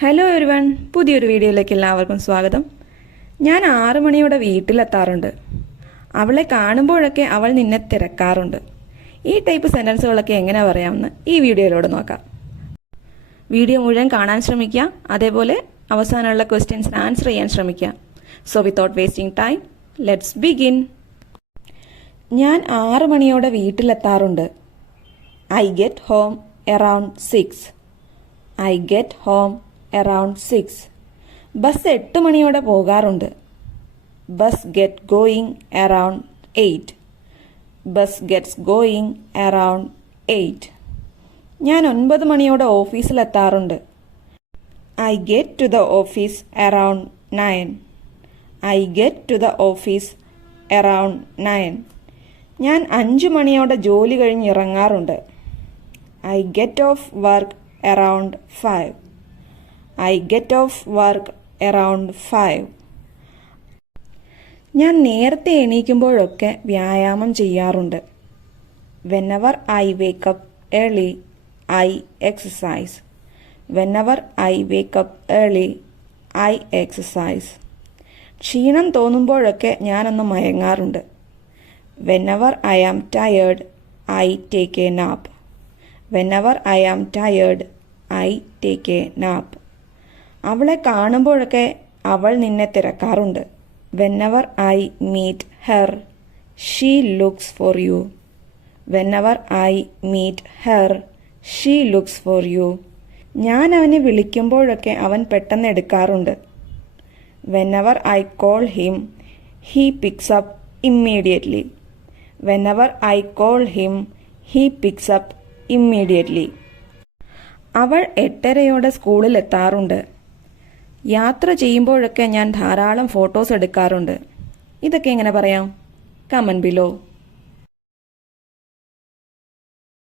Hello everyone, പുതിയൊരു വീഡിയോയിലേക്ക് എല്ലാവർക്കും സ്വാഗതം. ഞാൻ 6 മണിയോടെ വീട്ടിലെത്താറുണ്ട്. അവളെ കാണുമ്പോഴൊക്കെ അവൾ നിന്നെ തിരക്കാറുണ്ട്. ഈ ടൈപ്പ് സെൻറ്റൻസുകളൊക്കെ എങ്ങനെ പറയാമെന്ന് ഈ വീഡിയോയിലൂടെ നോക്കാം. വീഡിയോ മുഴുവൻ കാണാൻ ശ്രമിക്കുക. അതേപോലെ അവസാനമുള്ള ക്വസ്റ്റ്യൻസിന് ആൻസർ ചെയ്യാൻ ശ്രമിക്കുക. So without wasting time, let's begin. ഞാൻ 6 മണിയോടെ വീട്ടിലെത്താറുണ്ട്. I get home around 6. I get home around 6. Bus 8 മണിയോടെ പോകാറുണ്ട്. Bus get going around 8. Bus gets going around 8. ഞാൻ 9 മണിയോടെ ഓഫീസിലെത്താറുണ്ട്. I get to the office around 9. I get to the office around 9. ഞാൻ 5 മണിയോടെ ജോലി കഴിഞ്ഞ് ഇറങ്ങാറുണ്ട്. I get off work around 5. I get off work around 5. ഞാൻ നേരത്തെ എണീക്കുമ്പോഴൊക്കെ വ്യായാമം ചെയ്യാറുണ്ട്. Whenever I wake up early, I exercise. Whenever I wake up early, I exercise. ക്ഷീണം തോന്നുമ്പോഴൊക്കെ ഞാനൊന്ന് മയങ്ങാറുണ്ട്. Whenever I am tired, I take a nap. Whenever I am tired, I take a nap. അവളെ കാണുമ്പോഴൊക്കെ അവൾ നിന്നെ തിരക്കാറുണ്ട്. Whenever I meet her, she looks for you. Whenever I meet her, she looks for you. ഞാൻ അവനെ വിളിക്കുമ്പോഴൊക്കെ അവൻ പെട്ടെന്ന് എടുക്കാറുണ്ട്. Whenever I call him, he picks up immediately. Whenever I call him, he picks up immediately. അവൾ 8:30 സ്കൂളിൽ എത്താറുണ്ട്. യാത്ര ചെയ്യുമ്പോഴൊക്കെ ഞാൻ ധാരാളം ഫോട്ടോസ് എടുക്കാറുണ്ട്. ഇതൊക്കെ എങ്ങനെ പറയാം? Comment below.